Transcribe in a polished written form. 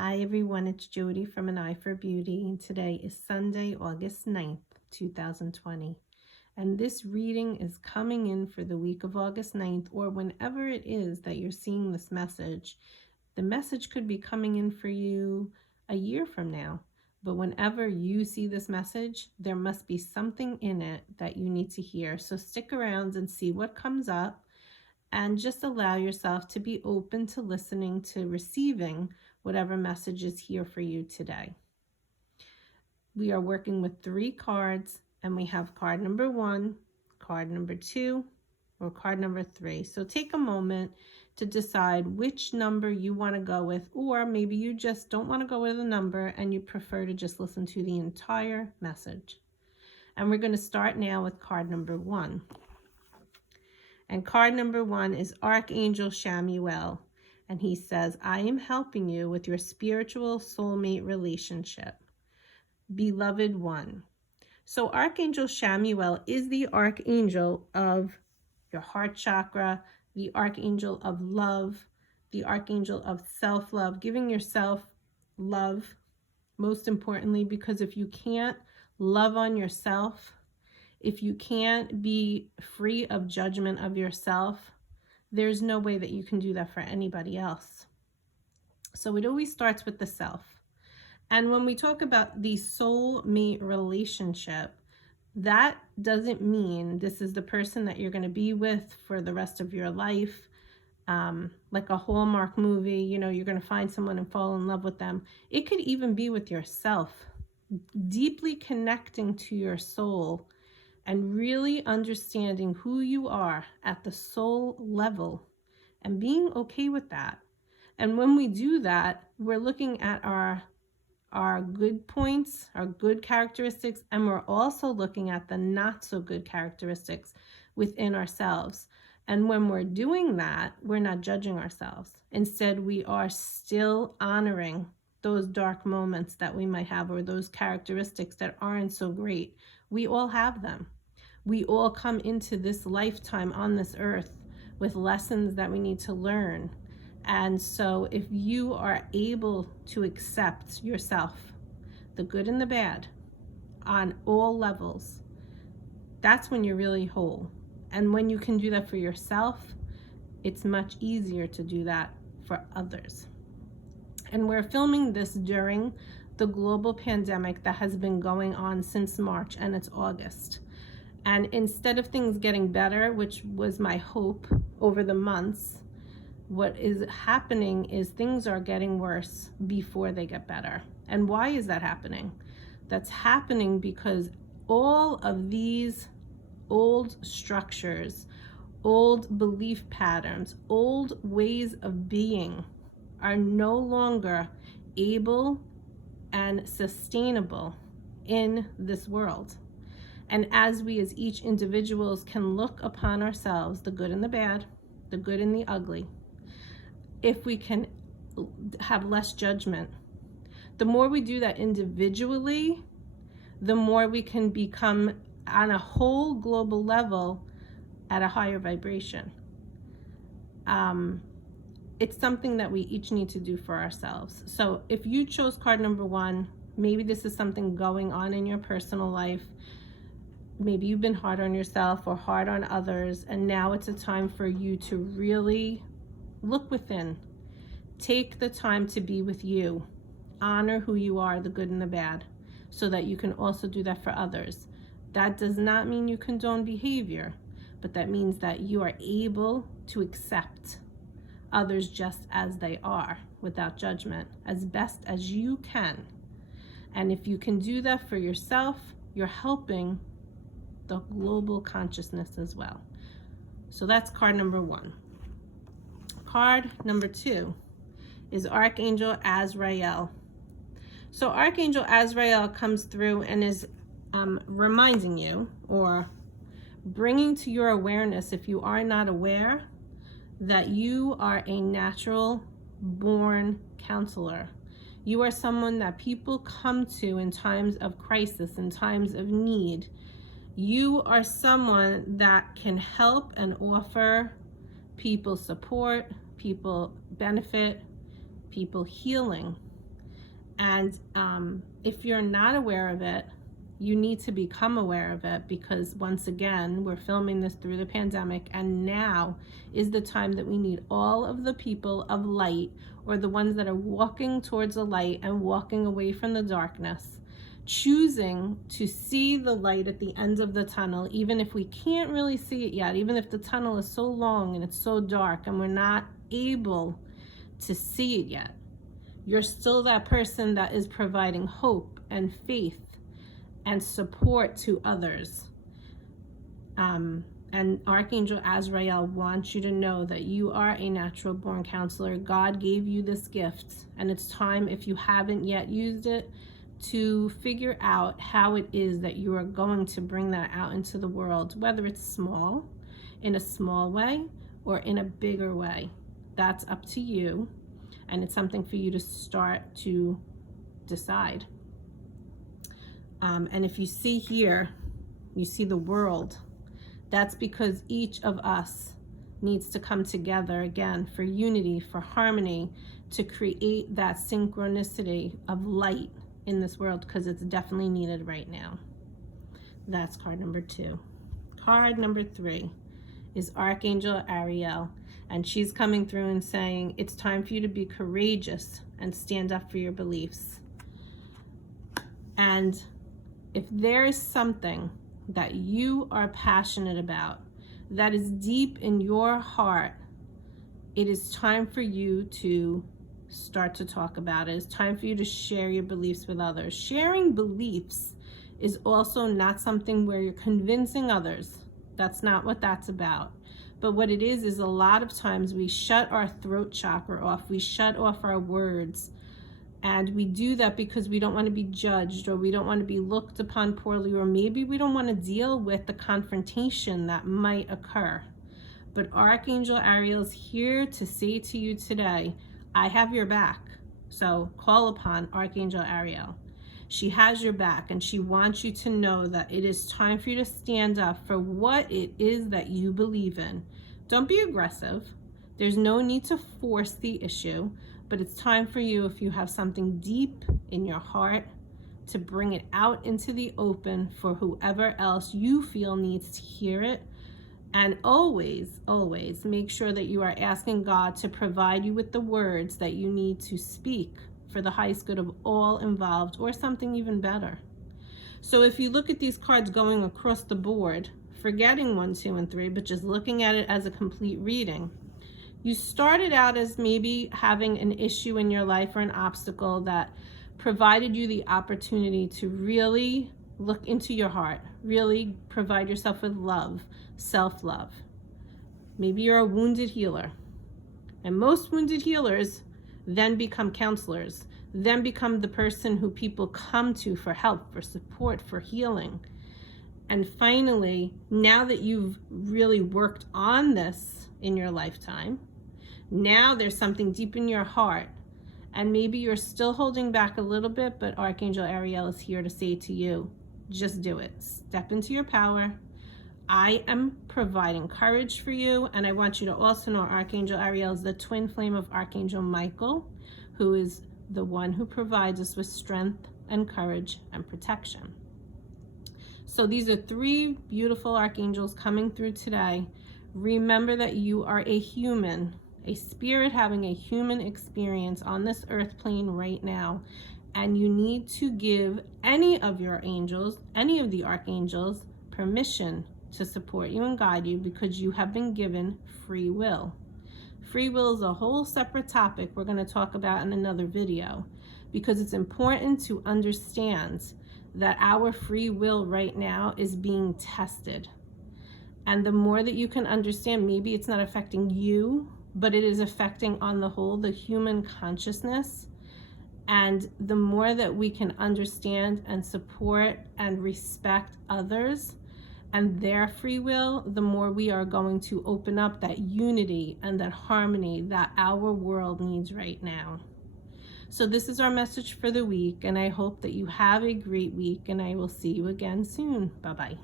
Hi everyone, it's Jody from An Eye for Beauty, and today is Sunday, August 9th, 2020. And this reading is coming in for the week of August 9th, or whenever it is that you're seeing this message. The message could be coming in for you a year from now, but whenever you see this message, there must be something in it that you need to hear. So stick around and see what comes up, and just allow yourself to be open to listening, to receiving whatever message is here for you today. We are working with 3 cards, and we have card number 1, card number 2, or card number 3. So take a moment to decide which number you want to go with, or maybe you just don't want to go with a number and you prefer to just listen to the entire message. And we're going to start now with card number 1. And card number 1 is Archangel Chamuel. And he says, I am helping you with your spiritual soulmate relationship. Beloved one. So Archangel Chamuel is the archangel of your heart chakra, the archangel of love, the archangel of self-love, giving yourself love, most importantly, because if you can't love on yourself, if you can't be free of judgment of yourself, there's no way that you can do that for anybody else. So it always starts with the self. And when we talk about the soulmate relationship, that doesn't mean this is the person that you're going to be with for the rest of your life. Like a Hallmark movie, you're going to find someone and fall in love with them. It could even be with yourself, deeply connecting to your soul and really understanding who you are at the soul level and being okay with that. And when we do that, we're looking at our good points, our good characteristics, and we're also looking at the not so good characteristics within ourselves. And when we're doing that, we're not judging ourselves. Instead, we are still honoring those dark moments that we might have, or those characteristics that aren't so great. We all have them. We all come into this lifetime on this earth with lessons that we need to learn. And so if you are able to accept yourself, the good and the bad, on all levels, that's when you're really whole. And when you can do that for yourself, it's much easier to do that for others. And we're filming this during the global pandemic that has been going on since March, and it's August. And instead of things getting better, which was my hope over the months, what is happening is things are getting worse before they get better. And why is that happening? That's happening because all of these old structures, old belief patterns, old ways of being are no longer able and sustainable in this world. And as we as each individuals can look upon ourselves, the good and the bad, the good and the ugly, if we can have less judgment, the more we do that individually, the more we can become on a whole global level at a higher vibration. It's something that we each need to do for ourselves. So if you chose card number 1, maybe this is something going on in your personal life. Maybe you've been hard on yourself or hard on others, and now it's a time for you to really look within. Take the time to be with you. Honor who you are, the good and the bad, so that you can also do that for others. That does not mean you condone behavior, but that means that you are able to accept others just as they are, without judgment, as best as you can. And if you can do that for yourself, you're helping the global consciousness as well. So that's card number 1. Card number 2 is Archangel Azrael. So Archangel Azrael comes through and is reminding you, or bringing to your awareness, if you are not aware, that you are a natural born counselor. You are someone that people come to in times of crisis, in times of need. You are someone that can help and offer people support, people benefit, people healing. And if you're not aware of it, you need to become aware of it, because once again, we're filming this through the pandemic, and now is the time that we need all of the people of light, or the ones that are walking towards the light and walking away from the darkness, choosing to see the light at the end of the tunnel, even if we can't really see it yet, even if the tunnel is so long and it's so dark and we're not able to see it yet. You're still that person that is providing hope and faith and support to others. And Archangel Azrael wants you to know that you are a natural born counselor. God gave you this gift, and it's time, if you haven't yet used it, to figure out how it is that you are going to bring that out into the world, whether it's small, in a small way, or in a bigger way. That's up to you, and it's something for you to start to decide. And if you see here, you see the world, that's because each of us needs to come together again for unity, for harmony, to create that synchronicity of light in this world, because it's definitely needed right now. That's card number 2. Card number 3 is Archangel Ariel, and she's coming through and saying it's time for you to be courageous and stand up for your beliefs. And if there is something that you are passionate about, that is deep in your heart, it is time for you to start to talk about it. It's time for you to share your beliefs with others. Sharing beliefs is also not something where you're convincing others. That's not what that's about. But what it is a lot of times we shut our throat chakra off. We shut off our words. And we do that because we don't want to be judged, or we don't want to be looked upon poorly, or maybe we don't want to deal with the confrontation that might occur. But Archangel Ariel is here to say to you today, I have your back. So call upon Archangel Ariel. She has your back, and she wants you to know that it is time for you to stand up for what it is that you believe in. Don't be aggressive. There's no need to force the issue, but it's time for you, if you have something deep in your heart, to bring it out into the open for whoever else you feel needs to hear it. And always, always make sure that you are asking God to provide you with the words that you need to speak for the highest good of all involved, or something even better. So if you look at these cards going across the board, forgetting 1, 2, and 3, but just looking at it as a complete reading, you started out as maybe having an issue in your life or an obstacle that provided you the opportunity to really look into your heart, really provide yourself with love, self-love. Maybe you're a wounded healer, and most wounded healers then become counselors, then become the person who people come to for help, for support, for healing. And finally, now that you've really worked on this in your lifetime, now there's something deep in your heart, and maybe you're still holding back a little bit, but Archangel Ariel is here to say to you, just do it. Step into your power. I am providing courage for you, and I want you to also know Archangel Ariel is the twin flame of Archangel Michael, who is the one who provides us with strength and courage and protection. So these are 3 beautiful archangels coming through today. Remember that you are a human, a spirit having a human experience on this earth plane right now, and you need to give any of your angels, any of the archangels, permission to support you and guide you, because you have been given free will. Free will is a whole separate topic we're going to talk about in another video, because it's important to understand that our free will right now is being tested. And the more that you can understand, maybe it's not affecting you, but it is affecting on the whole the human consciousness. And the more that we can understand and support and respect others and their free will, the more we are going to open up that unity and that harmony that our world needs right now. So this is our message for the week, and I hope that you have a great week, and I will see you again soon. Bye-bye.